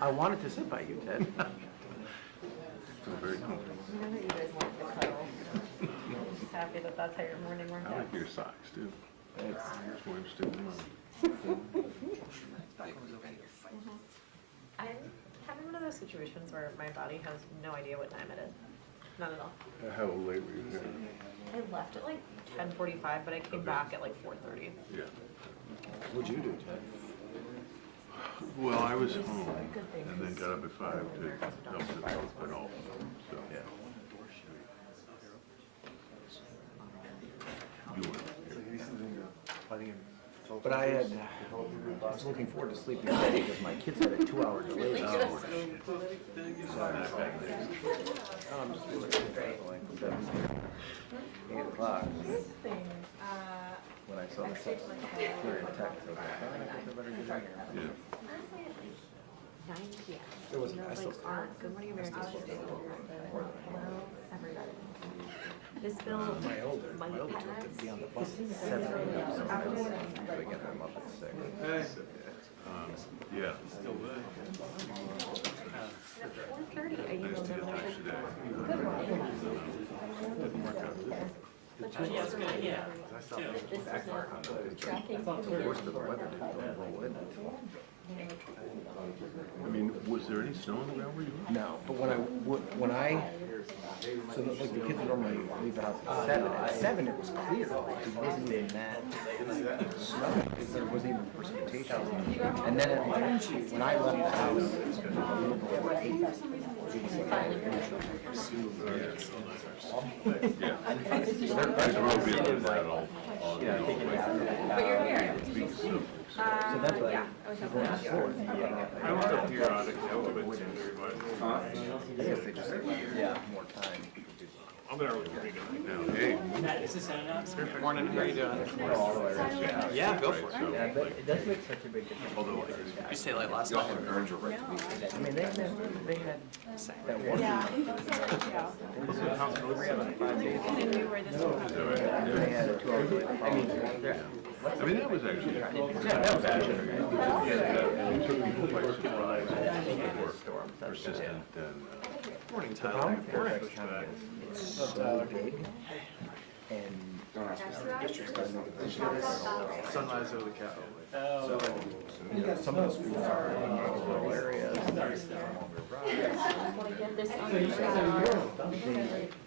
I wanted to sit by you, Ted. Feel very comfortable. I know that you guys want the cuddle. I'm just happy that that's how your morning worked I out. like your socks too. Thanks. That's why I'm still in I'm having one of those situations where my body has no idea what time it is. Not at all. How late were you here? I left at like 10:45, but I came back at like 4:30. Yeah. What'd you do, Ted? Well, I was home and then got up at 5 to help the dog and all. So, Yeah. you were here. But I was looking forward to sleeping today because my kids had a 2-hour delay. So I'm just really traveling from 7 to 8 o'clock. Here's the thing. When I saw the text, I was like, oh, I guess I better get in here. Yeah. Honestly, at like 9 p.m. There was- You know, I still- like our Good Morning America supposed to go hello, everybody. This bill My older might two pass. have to be on the bus at 7 a.m. So again, I'm up at 6. Yeah. At 4:30, I I used emailed to them get and I touch was today. like, Didn't work out. but this is not tracking. The worst of the weather didn't roll in. I mean, was there any snow on the ground where you were? No, but so like the kids normally leave the house at 7. At 7 it was clear. Like, it wasn't even that snow. There wasn't even precipitation. And then at like, when I left the house, it was a little before 8. It was like Yeah. There's a real bit of that all But you're here. so that's why Yeah, I was just going to I was up periodically, I was with Tinder, but I guess they just had more time. I'm gonna really go. Now, hey, Good morning, how are you doing? All the way around. Yeah, go for it. so, Yeah, but it does make such a big difference. although, You say like last night. I mean, they had that one. And we were this one. They had a 2-hour delay. I mean, I mean, that was actually, yeah, that was actually. it took people by surprise. More persistent than, Morning, The problem with Fairfax County is it's so big and Sunrise over the cattle. you know, some of the schools are in rural areas. There's longer rides. This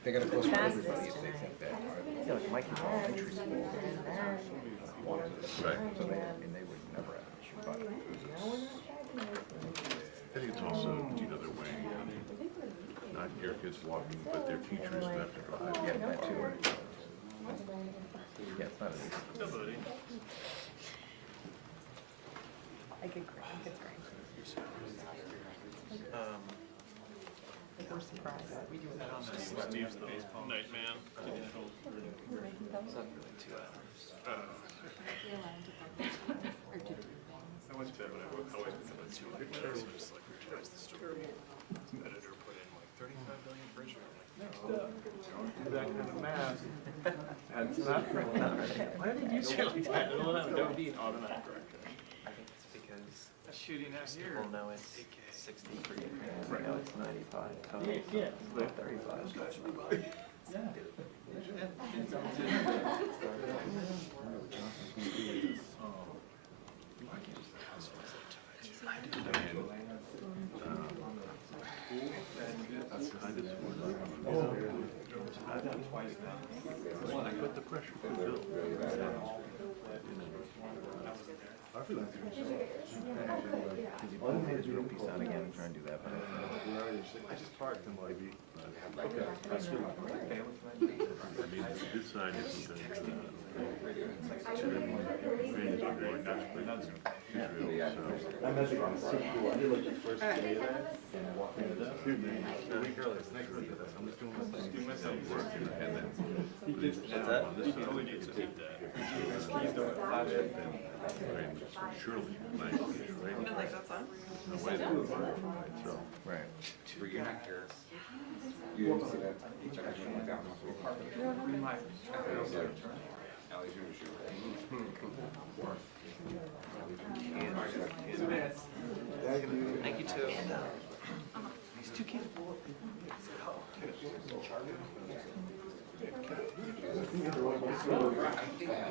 They gotta close for everybody if they think that. Yeah, like my kids are elementary school. right. So they, I mean, they would never have an issue about it. I think it's also, you know, their way, not your kids walking, but their teachers who have to drive. Yeah, that too. Yeah, it's not an issue. No, buddy. I could crank, it's crank. Like we're surprised that we do it. Steve's the night man. I went to bed when I woke. I always wake up at 2. Like, just like retraced the story. Editor put in like 35 billion for Israel. I'm like, no. That kind of math. That's not right. Why did you say like that? Don't be an automatic corrector. I think it's because A shooting out here. people know it's 63. Right now it's 95 total. Yeah. It's like 35. I put the pressure to build. Because you put his real piece on again, try and do that, but I just parked in Levy. I mean, this side isn't going I measured on super cool. I did like the first day there and walked into that. A week earlier, it's next week. I'm just doing this thing. working, and then He only needs to take that. He's doing it flat in. surely, nice, right? Like that fun? No way to do it, so. right. For your neck here. Thank you too. The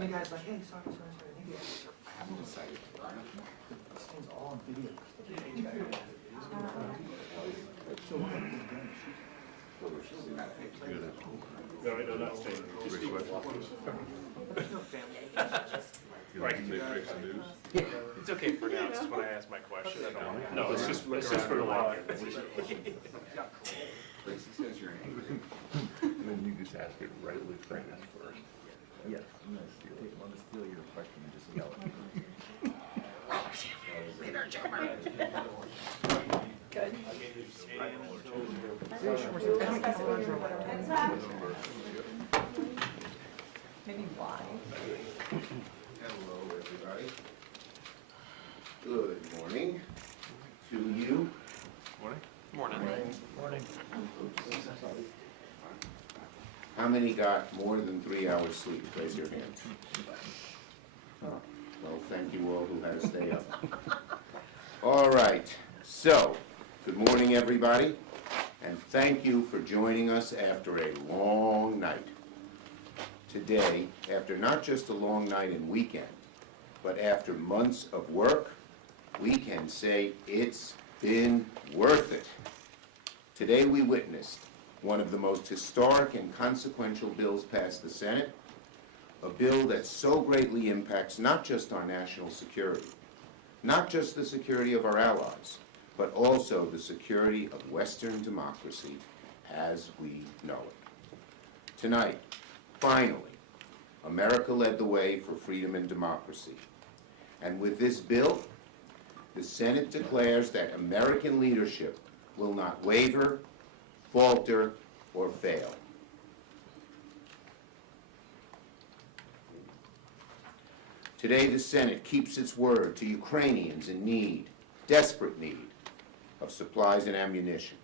guy's like, hey, sorry, thank you. I haven't decided. This thing's all on video. No, I know, not staying. Just Great question. You like to break the news? It's okay for now, it's just when I ask my question, I don't, no, it's just for the walk. And then you just ask it rightly phrased first. Yes, I'm gonna steal your question and just yell it. Maybe why? Hello, everybody. Good morning to you. Morning. How many got more than 3 hours sleep? Raise your hand. Well, thank you all who had to stay up. All right, so, good morning, everybody, and thank you for joining us after a long night. Today, after not just a long night and weekend, but after months of work, we can say it's been worth it. Today we witnessed one of the most historic and consequential bills passed the Senate, a bill that so greatly impacts not just our national security, not just the security of our allies, but also the security of Western democracy as we know it. Tonight, finally, America led the way for freedom and democracy. And with this bill, the Senate declares that American leadership will not waver, falter, or fail. Today, the Senate keeps its word to Ukrainians in need, desperate need, of supplies and ammunition,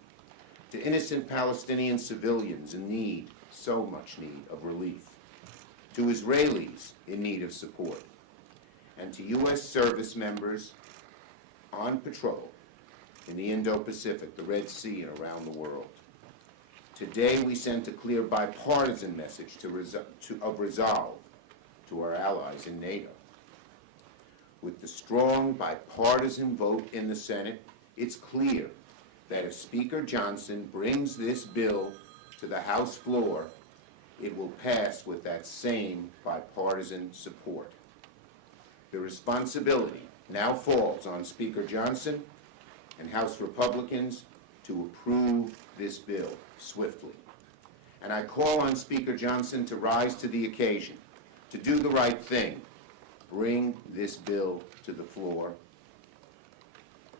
to innocent Palestinian civilians in need, so much need, of relief, to Israelis in need of support, and to U.S. service members on patrol in the Indo-Pacific, the Red Sea, and around the world. Today, we sent a clear bipartisan message of resolve to our allies in NATO. With the strong bipartisan vote in the Senate, it's clear that if Speaker Johnson brings this bill to the House floor, it will pass with that same bipartisan support. The responsibility now falls on Speaker Johnson and House Republicans to approve this bill swiftly. And I call on Speaker Johnson to rise to the occasion, to do the right thing, bring this bill to the floor.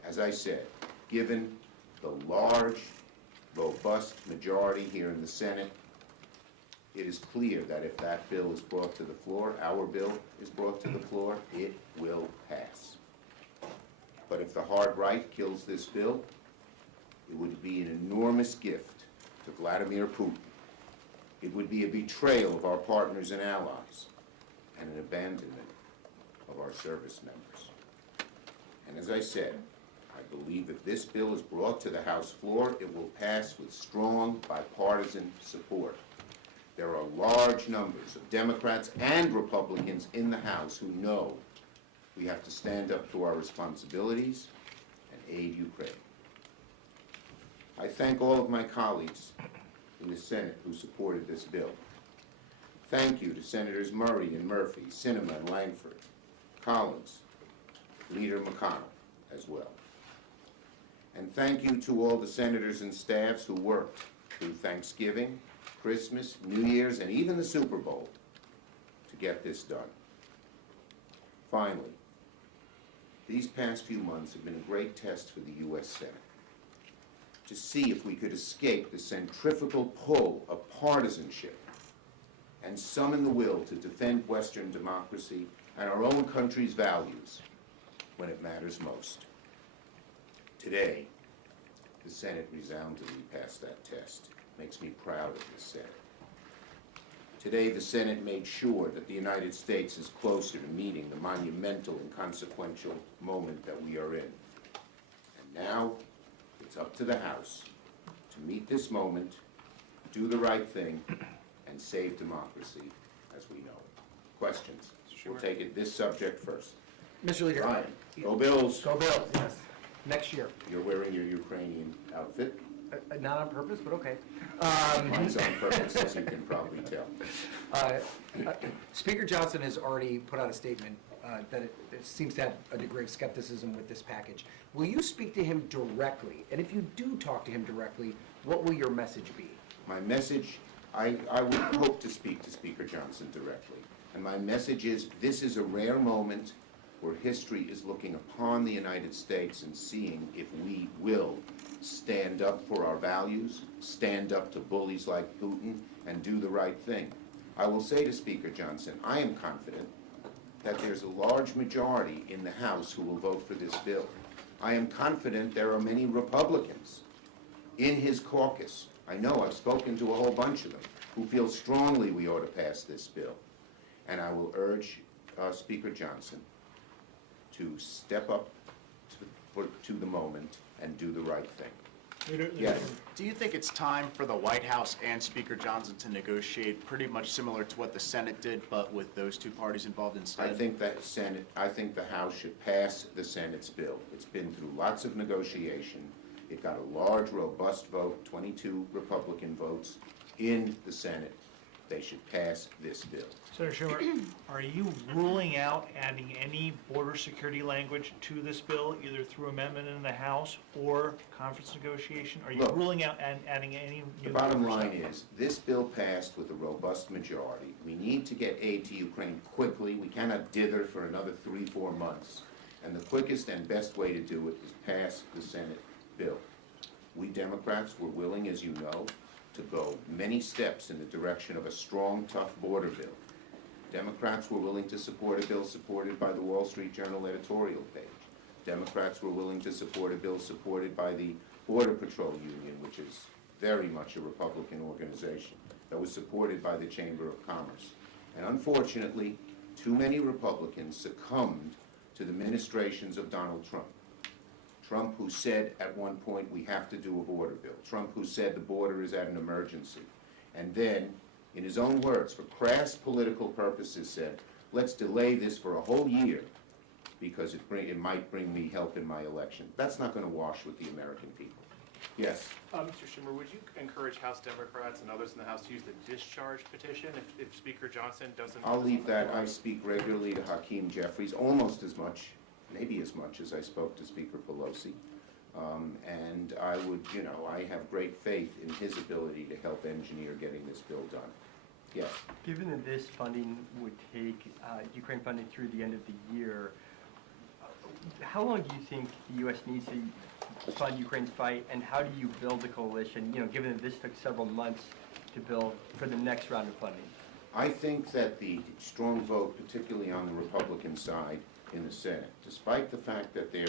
As I said, given the large, robust majority here in the Senate, it is clear that if that bill is brought to the floor, our bill is brought to the floor, it will pass. But if the hard right kills this bill, it would be an enormous gift to Vladimir Putin. It would be a betrayal of our partners and allies, and an abandonment of our service members. And as I said, I believe if this bill is brought to the House floor, it will pass with strong bipartisan support. There are large numbers of Democrats and Republicans in the House who know we have to stand up to our responsibilities and aid Ukraine. I thank all of my colleagues in the Senate who supported this bill. Thank you to Senators Murray and Murphy, Sinema and Langford, Collins, Leader McConnell as well. And thank you to all the senators and staffs who worked through Thanksgiving, Christmas, New Year's, and even the Super Bowl to get this done. Finally, these past few months have been a great test for the U.S. Senate to see if we could escape the centrifugal pull of partisanship and summon the will to defend Western democracy and our own country's values when it matters most. Today, the Senate resoundingly passed that test. Makes me proud of the Senate. Today, the Senate made sure that the United States is closer to meeting the monumental and consequential moment that we are in. And now, it's up to the House to meet this moment, do the right thing, and save democracy as we know it. Questions? We'll take it this subject first. Mr. Leader. Ryan, go Bills. Go Bills, yes. Next year. You're wearing your Ukrainian outfit. Not on purpose, but okay. Mine's on purpose, as you can probably tell. Speaker Johnson has already put out a statement that it seems to have a degree of skepticism with this package. Will you speak to him directly? And if you do talk to him directly, what will your message be? My message, I would hope to speak to Speaker Johnson directly. And my message is, this is a rare moment where history is looking upon the United States and seeing if we will stand up for our values, stand up to bullies like Putin, and do the right thing. I will say to Speaker Johnson, I am confident that there's a large majority in the House who will vote for this bill. I am confident there are many Republicans in his caucus, I know, I've spoken to a whole bunch of them, who feel strongly we ought to pass this bill. And I will urge Speaker Johnson to step up to the moment and do the right thing. Yes. Do you think it's time for the White House and Speaker Johnson to negotiate pretty much similar to what the Senate did, but with those two parties involved instead? I think the House should pass the Senate's bill. It's been through lots of negotiation. It got a large, robust vote, 22 Republican votes in the Senate. They should pass this bill. Senator Schumer, are you ruling out adding any border security language to this bill, either through amendment in the House or conference negotiation? Are you Look, ruling out adding any new? The bottom line is, this bill passed with a robust majority. We need to get aid to Ukraine quickly. We cannot dither for another 3-4 months. And the quickest and best way to do it is pass the Senate bill. We Democrats were willing, as you know, to go many steps in the direction of a strong, tough border bill. Democrats were willing to support a bill supported by the Wall Street Journal editorial page. Democrats were willing to support a bill supported by the Border Patrol Union, which is very much a Republican organization, that was supported by the Chamber of Commerce. And unfortunately, too many Republicans succumbed to the ministrations of Donald Trump. Trump, who said at one point, we have to do a border bill. Trump, who said the border is at an emergency. And then, in his own words, for crass political purposes, said, let's delay this for a whole year because it might bring me help in my election. That's not going to wash with the American people. Yes? Mr. Schumer, would you encourage House Democrats and others in the House to use the discharge petition if Speaker Johnson doesn't? I'll leave that. I speak regularly to Hakeem Jeffries, almost as much, maybe as much as I spoke to Speaker Pelosi. And I would, I have great faith in his ability to help engineer getting this bill done. Yes? Given that this funding would take Ukraine funding through the end of the year, how long do you think the U.S. needs to fund Ukraine's fight, and how do you build a coalition, given that this took several months to build for the next round of funding? I think that the strong vote, particularly on the Republican side in the Senate, despite the fact that their,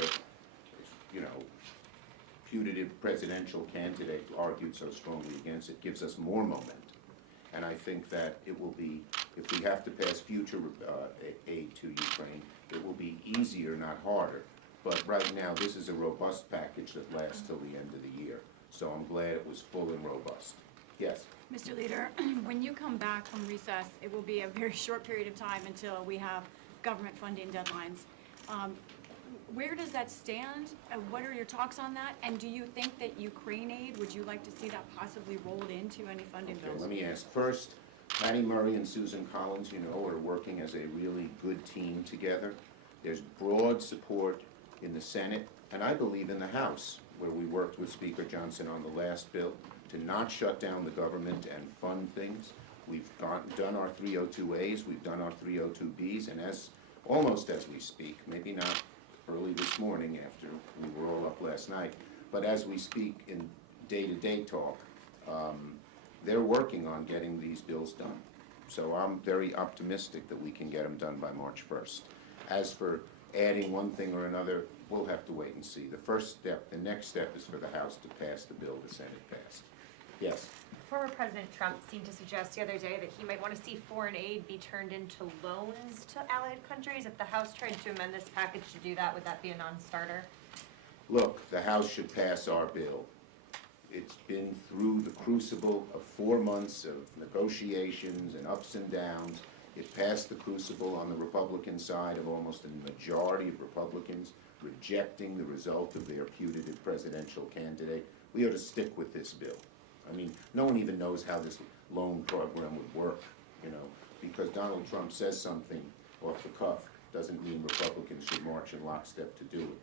putative presidential candidate argued so strongly against it, gives us more momentum. And I think that it will be, if we have to pass future aid to Ukraine, it will be easier, not harder. But right now, this is a robust package that lasts till the end of the year. So I'm glad it was full and robust. Yes? Mr. Leader, when you come back from recess, it will be a very short period of time until we have government funding deadlines. Where does that stand? What are your talks on that? And do you think that Ukraine aid, would you like to see that possibly rolled into any funding bills? Let me ask. First, Patty Murray and Susan Collins, are working as a really good team together. There's broad support in the Senate, and I believe in the House, where we worked with Speaker Johnson on the last bill to not shut down the government and fund things. We've done our 302As, we've done our 302Bs, and almost as we speak, maybe not early this morning after we were all up last night, but as we speak in day-to-day talk, they're working on getting these bills done. So I'm very optimistic that we can get them done by March 1st. As for adding one thing or another, we'll have to wait and see. The next step is for the House to pass the bill the Senate passed. Yes? Former President Trump seemed to suggest the other day that he might want to see foreign aid be turned into loans to allied countries. If the House tried to amend this package to do that, would that be a non-starter? Look, the House should pass our bill. It's been through the crucible of 4 months of negotiations and ups and downs. It passed the crucible on the Republican side of almost a majority of Republicans rejecting the result of their putative presidential candidate. We ought to stick with this bill. I mean, no one even knows how this loan program would work, you know, because Donald Trump says something off the cuff doesn't mean Republicans should march in lockstep to do it.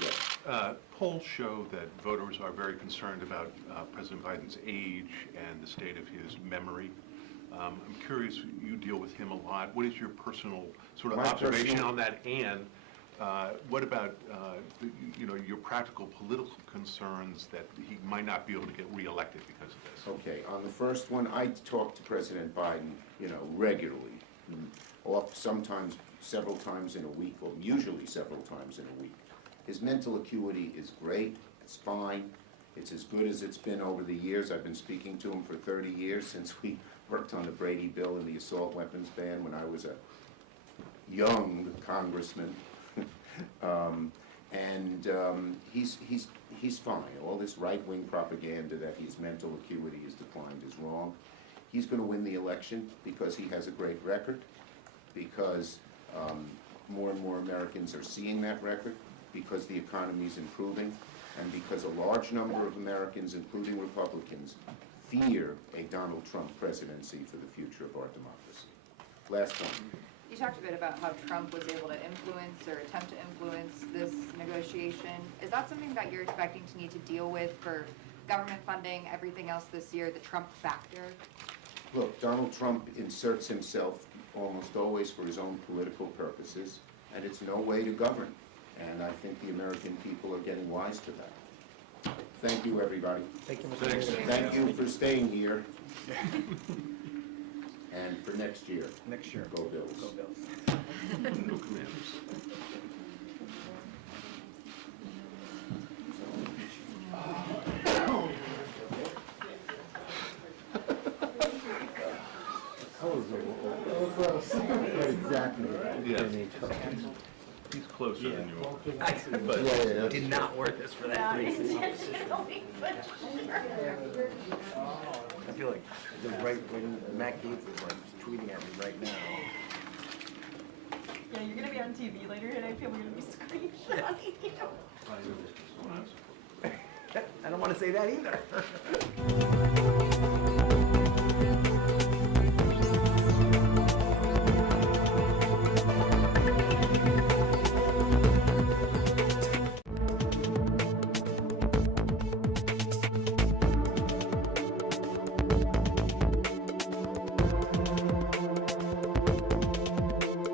Yes. Polls show that voters are very concerned about President Biden's age and the state of his memory. I'm curious, you deal with him a lot. What is your personal sort of My observation personal- on that? And what about, you know, your practical political concerns that he might not be able to get reelected because of this? Okay, on the first one, I talk to President Biden, you know, regularly, sometimes several times in a week, or usually several times in a week. His mental acuity is great, it's fine, it's as good as it's been over the years. I've been speaking to him for 30 years, since we worked on the Brady bill and the assault weapons ban when I was a young congressman. He's fine. All this right-wing propaganda that his mental acuity is declined is wrong. He's going to win the election because he has a great record, because more and more Americans are seeing that record, because the economy is improving, and because a large number of Americans, including Republicans, fear a Donald Trump presidency for the future of our democracy. Last one. You talked a bit about how Trump was able to influence or attempt to influence this negotiation. Is that something that you're expecting to need to deal with for government funding, everything else this year, the Trump factor? Look, Donald Trump inserts himself almost always for his own political purposes, and it's no way to govern. And I think the American people are getting wise to that. Thank you, everybody. Thank you, Mr. Thanks. Mayor. Thank you for staying here. And for next year. Next year. Go Bills. Go Bills. Go Commanders. Exactly. Yes. He's closer than you are. Did not work this for that reason. I feel like the right when Matt Gaetz is like tweeting at me right now. Yeah, you're gonna be on TV later today. People are gonna be screenshotting you. I don't want to say that either.